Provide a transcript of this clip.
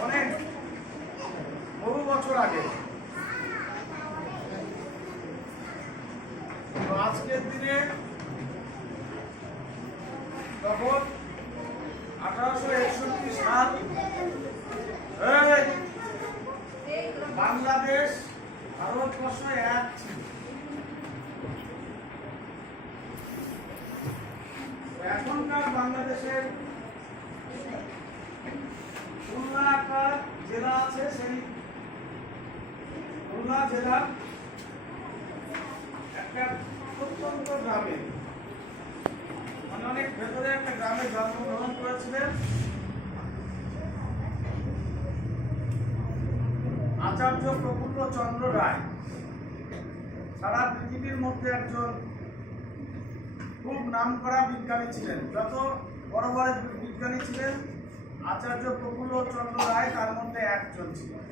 মানে বহু বছর আগে। আজকের দিনে তখন আঠারোশো একষট্টি সাল বাংলাদেশ ভারতবর্ষ এক। এখনকার বাংলাদেশের খুলনা একটা জেলা আছে সেই খুলনা জেলার একটা প্রত্যন্ত গ্রামে। মানে অনেক ভেতরে একটা গ্রামে জন্মগ্রহণ করেছিলেন। আচার্য প্রফুল্ল চন্দ্র রায়। সারা পৃথিবীর মধ্যে একজন খুব নাম করা বিজ্ঞানী ছিলেন। যত বড় বড় বিজ্ঞানী ছিলেন, আচার্য প্রফুল্ল চন্দ্র রায় তার মধ্যে একজন ছিলেন।